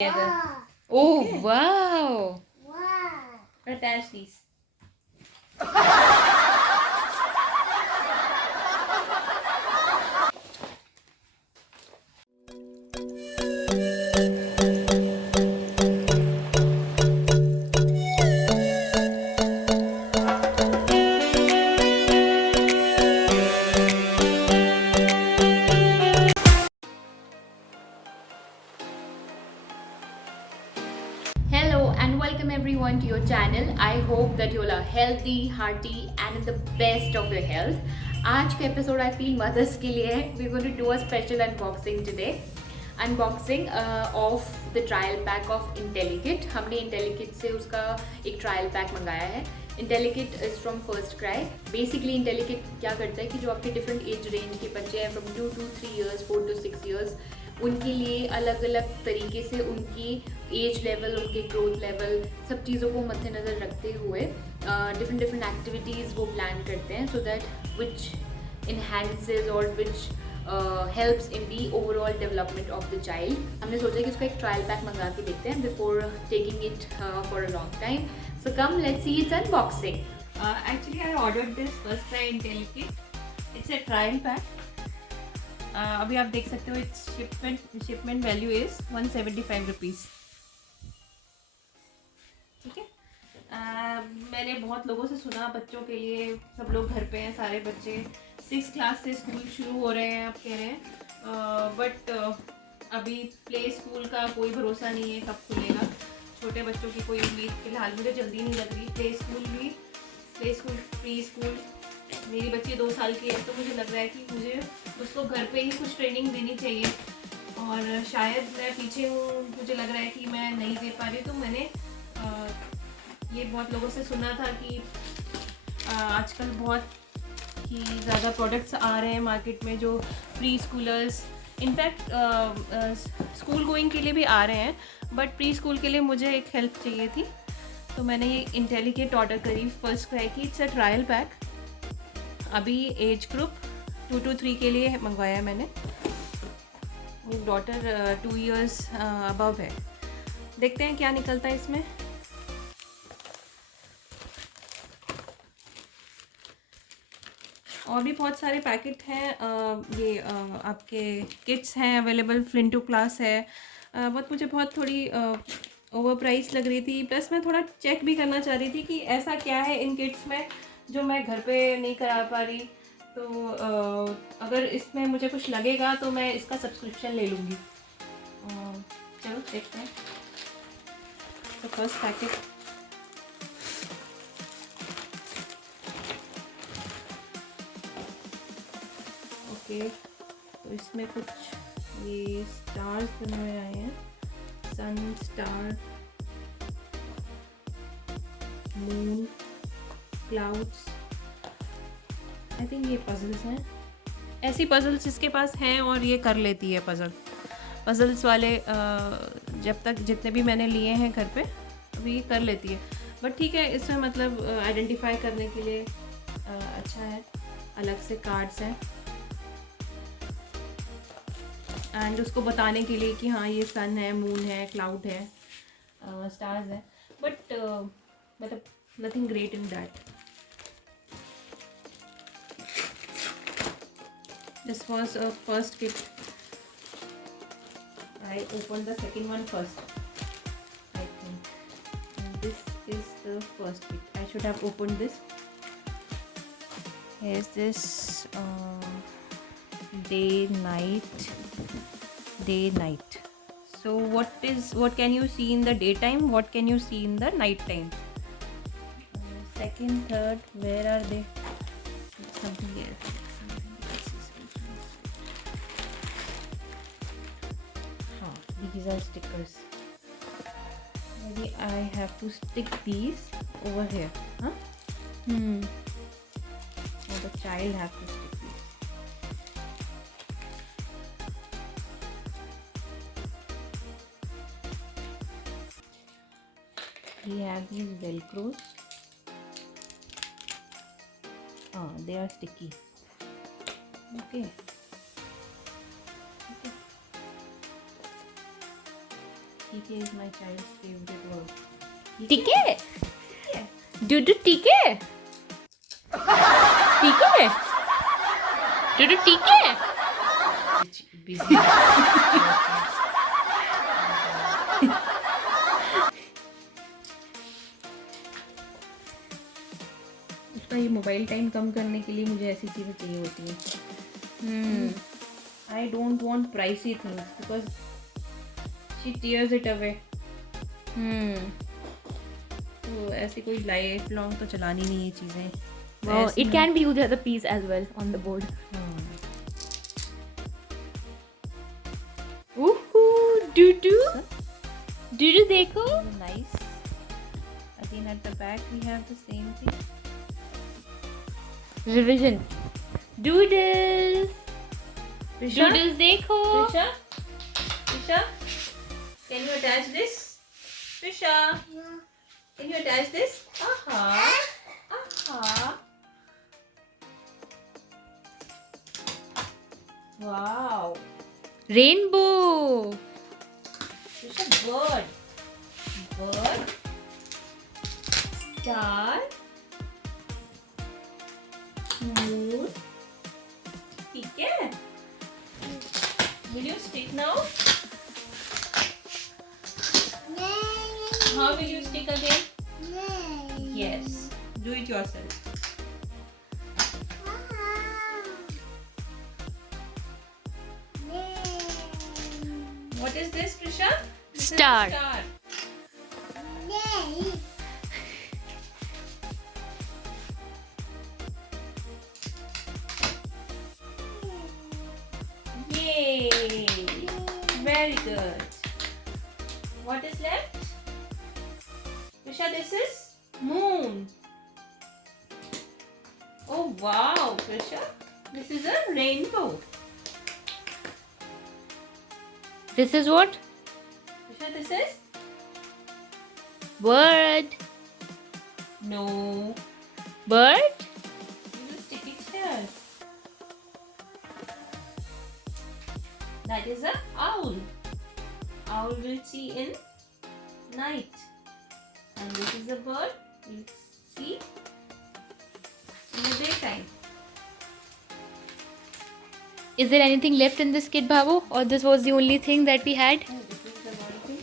Together. Oh, okay. Wow. Wow. Attach these. Hello and welcome everyone to your channel. I hope that you all are healthy, hearty and in the best of your health. आज का episode I feel mother's के लिए है. We're going to do a special unboxing today. Unboxing of the trial pack of Intellikit. हमने Intellikit से उसका एक trial pack मंगाया है. Intellikit is from First Cry. Basically Intellikit क्या करता है कि जो आपके different age range के बच्चे हैं from 2 to 3 years, 4 to 6 years, उनके लिए अलग अलग तरीके से उनकी एज लेवल, उनके ग्रोथ लेवल, सब चीज़ों को मद्देनज़र रखते हुए डिफरेंट एक्टिविटीज़ वो प्लान करते हैं सो दैट विच इन्हेंसेस और which helps in the overall development of the child. हमने सोचा कि उसका एक ट्रायल पैक मंगा के देखते हैं before taking it for a long time. So come let's see it's unboxing. Actually I ordered this First Cry Intellikit. It's a trial pack. अभी आप देख सकते हो it's shipment value is 175 rupees. ठीक है. मैंने बहुत लोगों से सुना बच्चों के लिए, सब लोग घर पे हैं, सारे बच्चे 6th क्लास से स्कूल शुरू हो रहे हैं आप कह रहे हैं, बट अभी प्ले स्कूल का कोई भरोसा नहीं है कब खुलेगा. छोटे बच्चों की कोई उम्मीद फ़िलहाल मुझे जल्दी नहीं लग रही. प्ले स्कूल प्री स्कूल, मेरी बच्ची 2 साल की है तो मुझे लग रहा है कि मुझे उसको घर पे ही कुछ ट्रेनिंग देनी चाहिए और शायद मैं पीछे हूँ, मुझे लग रहा है कि मैं नहीं दे पा रही. तो मैंने ये बहुत लोगों से सुना था कि आजकल बहुत ही ज़्यादा प्रोडक्ट्स आ रहे हैं मार्केट में जो pre schoolers, in fact school going के लिए भी आ रहे हैं, बट प्री स्कूल के लिए मुझे एक हेल्प चाहिए थी. तो मैंने ये Intellikit ऑर्डर करी फर्स्ट क्राई की. It's a trial pack. अभी एज ग्रुप 2 to 3 के लिए मंगवाया है मैंने. मेरी डॉटर 2 years अबव है. देखते हैं क्या निकलता है इसमें. और भी बहुत सारे पैकेट हैं. ये आपके किट्स हैं अवेलेबल. फ्लिंटू क्लास है. मुझे बहुत थोड़ी ओवर प्राइस लग रही थी. प्लस मैं थोड़ा चेक भी करना चाह रही थी कि ऐसा क्या है इन किट्स में जो मैं घर पे नहीं करा पा रही. तो अगर इसमें मुझे कुछ लगेगा तो मैं इसका सब्सक्रिप्शन ले लूँगी. चलो देखते हैं. तो फर्स्ट पैकेट ओके. तो इसमें कुछ ये स्टार्स बने हुए आए हैं. Sun, star, moon, clouds. I think ये पजल्स हैं. ऐसी पजल्स इसके पास हैं और ये कर लेती है पजल्स वाले. जब तक जितने भी मैंने लिए हैं घर पे अभी ये कर लेती है. बट ठीक है, इसमें मतलब आइडेंटिफाई करने के लिए अच्छा है. अलग से कार्ड्स हैं एंड उसको बताने के लिए कि हाँ ये सन है, मून है, क्लाउड है, स्टार्स है. बट मतलब nothing great in that. This was a first kit. I opened the second one first, I think. And this is the first kit. I should have opened this. Here's this day night. So what can you see in the daytime? What can you see in the night time? Second, third, where are they? Something else. These are stickers. Maybe I have to stick these over here. Huh? Or the child have to stick these. We have these velcros. They are sticky. Okay. TK is my child's favorite word. टीके डूडू टीके टीके डूडू टीके Busy. उसका ये mobile time कम करने के लिए मुझे ऐसी चीज़ें चाहिए होती हैं. I don't want pricey things because she tears it away. तो ऐसी कोई लाइफ लॉन्ग तो चलानी नहीं है चीज़ें. It can be used as a piece as well on the board. डूडू डूडू देखो. Nice. Again at the back we have the same thing. Revision. Doodles doodles देखो. Prisha, can you attach this? Prisha, can you attach this? Aha. Wow. Rainbow. Prisha, bird. Star. Moon. ठीक है? Will you stick now? How will you stick again? Yes. Do it yourself. What is this, Prisha? This is a Star. star. Yay! Very good. What is left? Prisha, this is moon. Oh wow, Prisha. This is a rainbow. This is what? Prisha, this is? Bird. No. Bird. You will stick it here. That is a owl. Owl will see in night. And this is a bird. You see in the daytime. Is there anything left in this kit, Babu? Or this was the only thing that we had? Oh, this is the one thing.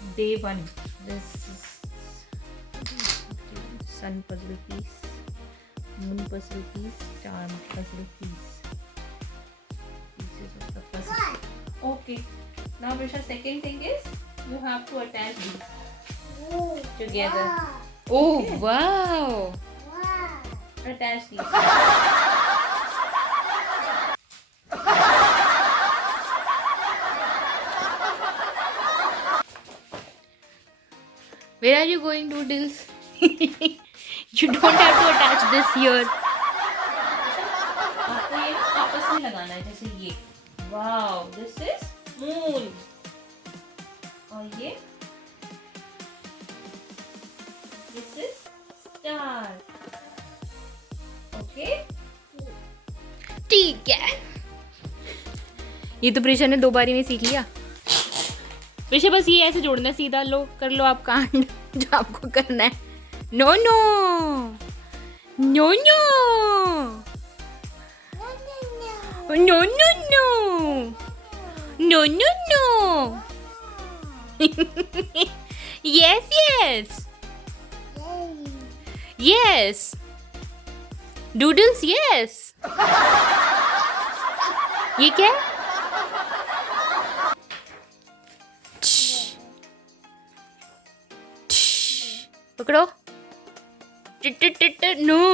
And day one. This is sun puzzle piece, moon puzzle piece, charm puzzle piece. Pieces of the puzzle. Okay. Now, Prisha, second thing is you have to attach these together. Oh, Okay. wow. Attach these. Where are you going, Doodles? You don't have to attach this here. आपको ये ना आपस में लगाना है जैसे ये. Wow, this is moon. और ये this is star. Okay. ठीक है. ये तो प्रिशा ने 2 बारी में सीख लिया. प्रिशा बस ये ऐसे जोड़ना है सीधा. लो कर लो आप कांड जो आपको करना है. No no no no no no no no no no. Yes, yes. Yes. Doodles, yes. ये क्या है? पकड़ो. No.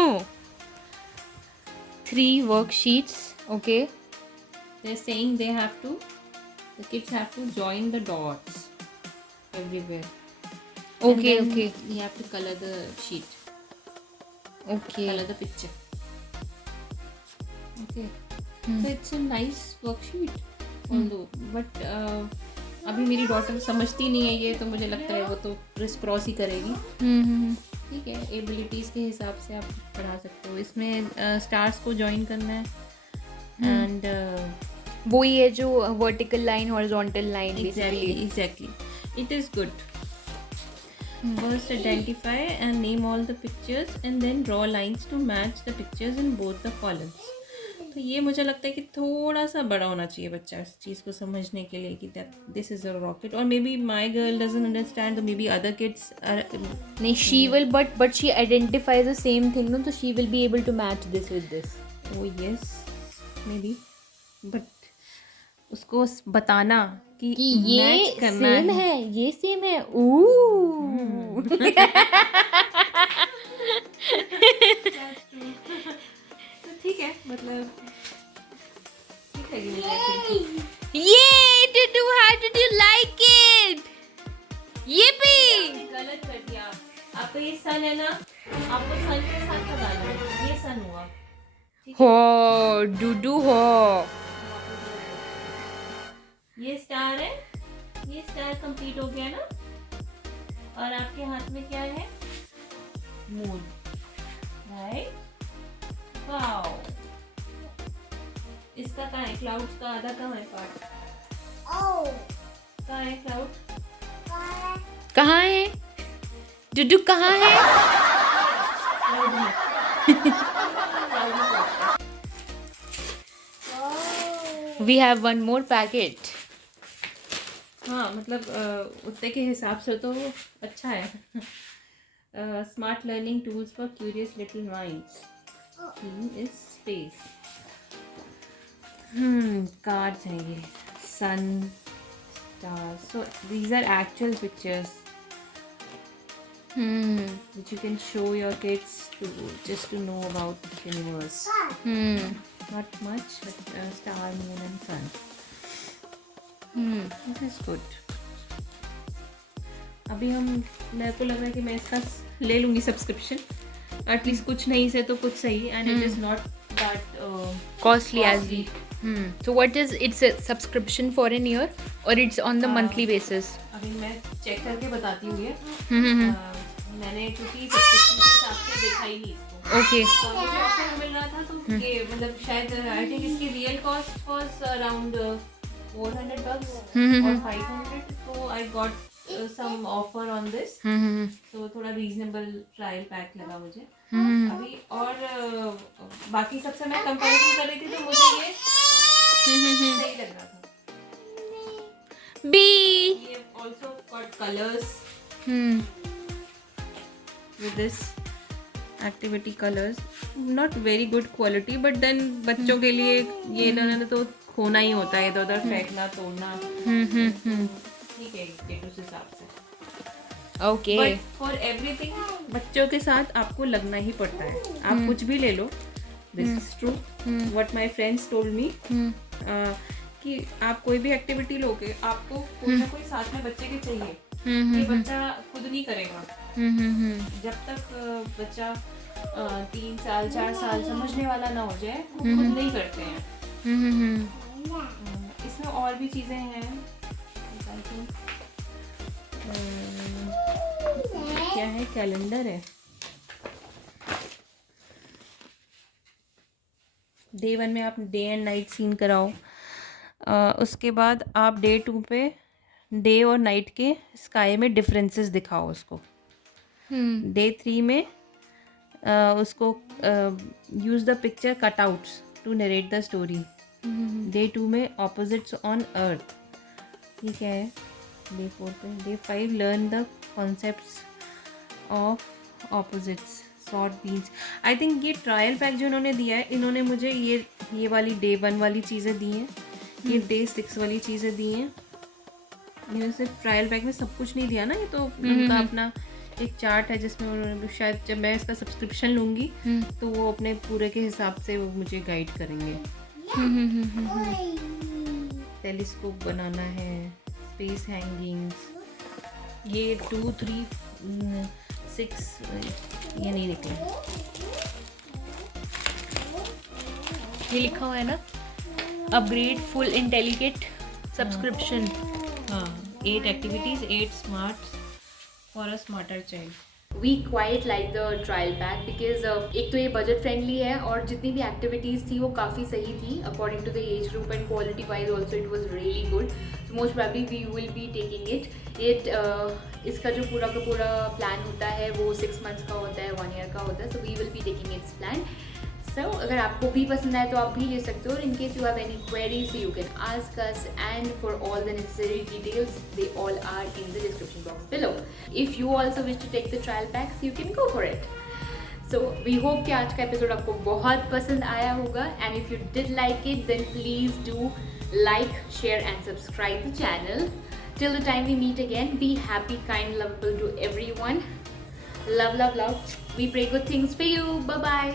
3 worksheets. Okay. They're saying the kids have to join the dots everywhere. Okay, And then okay. You have to color the sheet. Okay. Color the picture. Okay. So it's a nice worksheet. Although, but अभी मेरी daughter समझती नहीं है ये, तो मुझे लगता है वो तो क्रिस क्रॉस ही करेगी. ठीक है, एबिलिटीज़ के हिसाब से आप पढ़ा सकते हो। इसमें स्टार्स को ज्वाइन करना है एंड वो ही है जो vertical line horizontal line exactly it is good. First identify and name all the pictures and then draw lines to match the pictures in both the columns. तो ये मुझे लगता है कि थोड़ा सा बड़ा होना चाहिए बच्चा इस चीज़ को समझने के लिए कि दिस इज़ अ रॉकेट, और maybe my girl doesn't understand, maybe other kids नहीं, she will but she identifies the same thing no, तो she will be able to match this with this. Oh yes maybe, but उसको बताना कि ये match करना same है, ये same है. ठीक है, मतलब ठीक है ये Dudu, how did you like it? Yippee! गलत कर दिया आपका। ये सन है ना, आपको सन के साथ लगाना है, ये सन हुआ। हो डूडू हो, ये स्टार है, ये स्टार कंप्लीट हो गया ना, और आपके हाथ में क्या है, मून, राइट। वाओ, इसका कहाँ है, क्लाउड्स का आधा कहाँ है पार्ट, कहाँ है क्लाउड, कहाँ है डूडू, कहाँ है? We have one more packet. हाँ मतलब उतने के हिसाब से तो अच्छा है। Smart learning tools for curious little minds, theme is space. Cards हैं ये, sun, stars, so these are actual pictures which you can show your kids to just to know about the universe. Not much, but star, moon and sun. This is good. अभी हम, मेरे को लग रहा है कि मैं इसका ले लूँगी सब्सक्रिप्शन, एटलीस्ट कुछ नहीं से तो कुछ सही, and it is not that Costly as we. So what is it's a subscription for an year or it's on the monthly basis? अभी मैं चेक करके बताती हूँ ये। मैंने क्योंकि सब्सक्रिप्शन के हिसाब से देखा ही नहीं इसको। Okay. मुझे ऑफर मिल रहा था तो ये मतलब शायद आई थिंक इसकी रियल कॉस्ट वाज अराउंड $400 और 500, तो I got some offer on this, तो थोड़ा रीजनेबल ट्रायल पैक लगा मुझे अभी। और बाकी सबसे मैं कंपैरिजन कर रही थी तो मुझे ये सही लग रहा था। B. ये also got colours with this activity colors, not very good quality, but then बच्चों के लिए ये इन्होंने तो खोना ही होता है, इधर उधर फेंकना, तोड़ना, ठीक है उस हिसाब से। Okay. बट फॉर एवरीथिंग बच्चों के साथ आपको लगना ही पड़ता है। आप कुछ भी ले लो, this is true what my friends told me, कि आप कोई भी एक्टिविटी लोगे आपको कोई ना कोई साथ में बच्चे के चाहिए। ये बच्चा खुद नहीं करेगा जब तक बच्चा 3 साल 4 साल समझने वाला ना हो जाए, वो खुद नहीं करते हैं। इसमें और भी चीज़ें हैं, क्या है, कैलेंडर है, डे 1 में आप डे एंड नाइट सीन कराओ, उसके बाद आप डे 2 पे डे और नाइट के स्काई में डिफरेंसेस दिखाओ उसको। डे 3 में उसको use the picture cutouts to narrate the story. Day 2 में ऑपोजिट्स ऑन अर्थ, ठीक है। डे 4 पे, day 5 learn the concepts of opposites, short beans. I think ये ट्रायल पैक जो इन्होंने दिया है, इन्होंने मुझे ये वाली डे 1 वाली चीज़ें दी हैं, ये डे 6 वाली चीज़ें दी हैं। इन्होंने सिर्फ ट्रायल पैक में सब कुछ नहीं दिया ना, ये तो उनका अपना एक चार्ट है जिसमें उन्होंने, शायद जब मैं इसका सब्सक्रिप्शन लूँगी तो वो अपने पूरे के हिसाब से वो मुझे गाइड करेंगे। टेलीस्कोप बनाना है, स्पेस हैंगिंग्स, ये 2, 3, 6 ये नहीं निकले, ये लिखा हुआ है ना, अपग्रेड फुल इंटेलिकेट सब्सक्रिप्शन। हाँ, 8 activities, 8 smart for a smarter child. We quite like the trial pack because एक तो ये बजट फ्रेंडली है और जितनी भी एक्टिविटीज़ थी वो काफ़ी सही थी according to the age group and quality wise also it was really good. So most probably we will be taking it. इसका जो पूरा का पूरा प्लान होता है वो 6 months का होता है, 1 year का होता है. So we will be taking its plan. So अगर आपको भी पसंद आए तो आप भी ले सकते हो. और in case you have any queries you can ask us and for all the necessary details they all are in the description box below. If you also wish to take the trial packs you can go for it. So we hope कि आज का episode आपको बहुत पसंद आया होगा. And if you did like it then please do like, share and subscribe the channel. Till the time we meet again, be happy, kind, lovable to everyone. Love, love, love. We pray good things for you. Bye-bye.